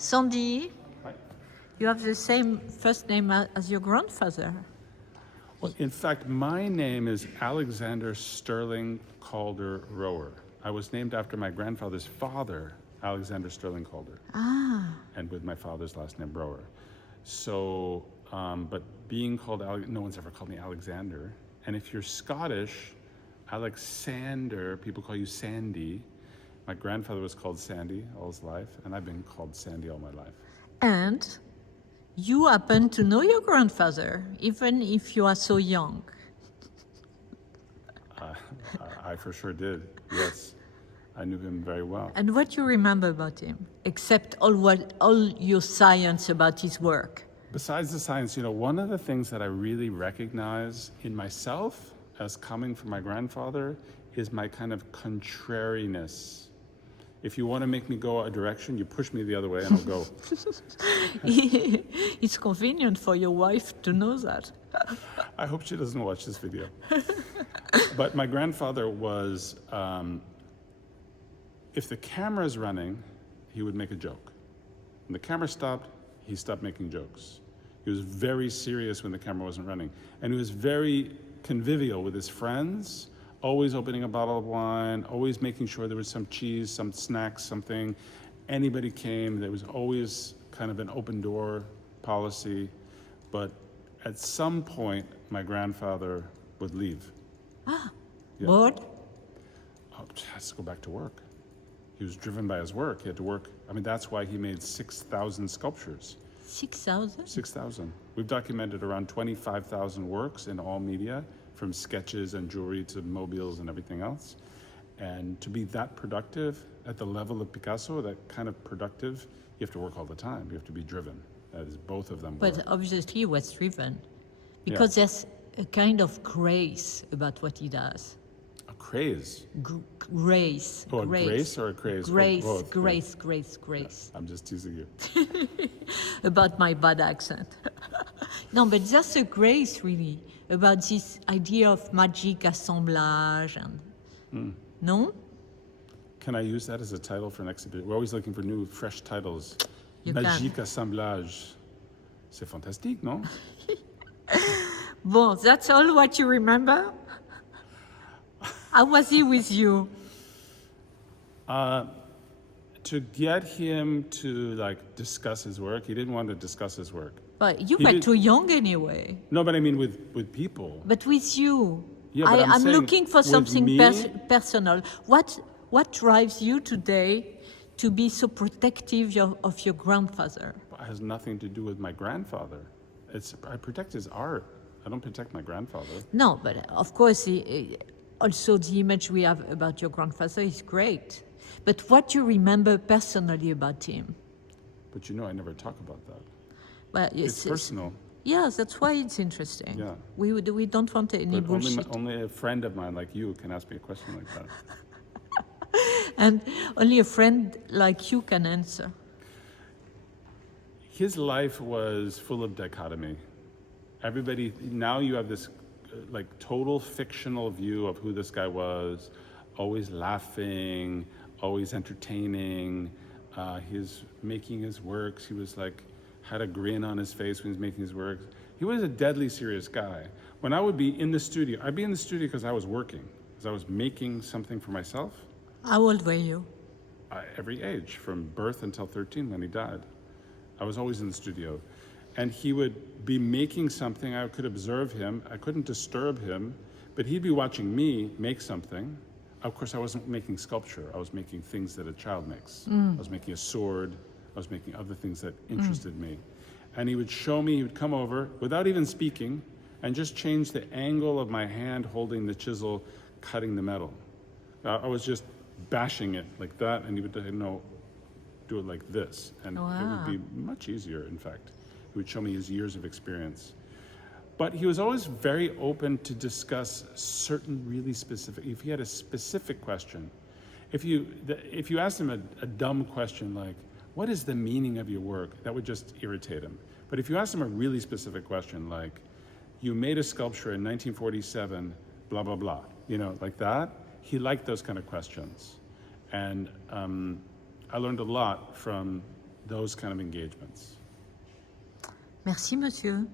Sandy, Hi. you have the same first name as your grandfather. Well, in fact, my name is Alexander Sterling Calder Rower. I was named after my grandfather's father, Alexander Sterling Calder, and with my father's last name, Rower. So, but being called no one's ever called me Alexander. And if you're Scottish, Alexander, people call you Sandy. My grandfather was called Sandy all his life, and I've been called Sandy all my life. And you happen to know your grandfather, even if you are so young. I for sure did, yes. I knew him very well. And what you remember about him, except all your science about his work? Besides the science, one of the things that I really recognize in myself as coming from my grandfather is my kind of contrariness. If you want to make me go a direction, you push me the other way and I'll go. It's convenient for your wife to know that. I hope she doesn't watch this video. But my grandfather was, if the camera's running, he would make a joke. When the camera stopped, he stopped making jokes. He was very serious when the camera wasn't running. And he was very convivial with his friends, always opening a bottle of wine, always making sure there was some cheese, some snacks, something. Anybody came, there was always kind of an open door policy. But at some point, my grandfather would leave. Yeah. Bored? Oh, has to go back to work. He was driven by his work. He had to work. I mean, that's why he made 6,000 sculptures. 6,000? 6,000. We've documented around 25,000 works in all media, from sketches and jewelry to mobiles and everything else. And to be that productive at the level of Picasso, that kind of productive, you have to work all the time. You have to be driven. That is, both of them were. But obviously he was driven, because there's a kind of grace about what he does. A craze? Grace. Oh, a grace or a craze? Grace, Oh, both, grace, yeah. grace. I'm just teasing you. About my bad accent. No, but that's a grace, really, about this idea of magic assemblage and... No? Can I use that as a title for an exhibition? We're always looking for new, fresh titles. You Magique can. assemblage. C'est fantastique, non? Bon, that's all what you remember? How was he with you? To get him to discuss his work, he didn't want to discuss his work. But you were too young anyway. No, but I mean with people. But with you. Yeah, but I'm saying looking for with something me- personal. What drives you today to be so protective of your grandfather? It has nothing to do with my grandfather. I protect his art. I don't protect my grandfather. No, but of course, also the image we have about your grandfather is great. But what you remember personally about him? But I never talk about that. Well, It's personal. Yes, that's why it's interesting. Yeah. We don't want any But bullshit. only a friend of mine like you can ask me a question like that. And only a friend like you can answer. His life was full of dichotomy. Everybody, now you have this total fictional view of who this guy was, always laughing, always entertaining. He's making his works. He was had a grin on his face when he was making his works. He was a deadly serious guy. When I would be in the studio, I'd be in the studio because I was working, because I was making something for myself. How old were you? Every age, from birth until 13 when he died. I was always in the studio. And he would be making something. I could observe him. I couldn't disturb him, but he'd be watching me make something. Of course, I wasn't making sculpture. I was making things that a child makes. I was making a sword. I was making other things that interested me. And he would show me, he would come over without even speaking and just change the angle of my hand holding the chisel, cutting the metal. I was just bashing it like that, and he would do it like this. And it would be much easier, in fact. He would show me his years of experience. But he was always very open to discuss certain really specific, if he had a specific question. If you asked him a dumb question like, what is the meaning of your work? That would just irritate him. But if you asked him a really specific question like, you made a sculpture in 1947, blah, blah, blah, like that, he liked those kind of questions. And I learned a lot from those kind of engagements. Merci, monsieur.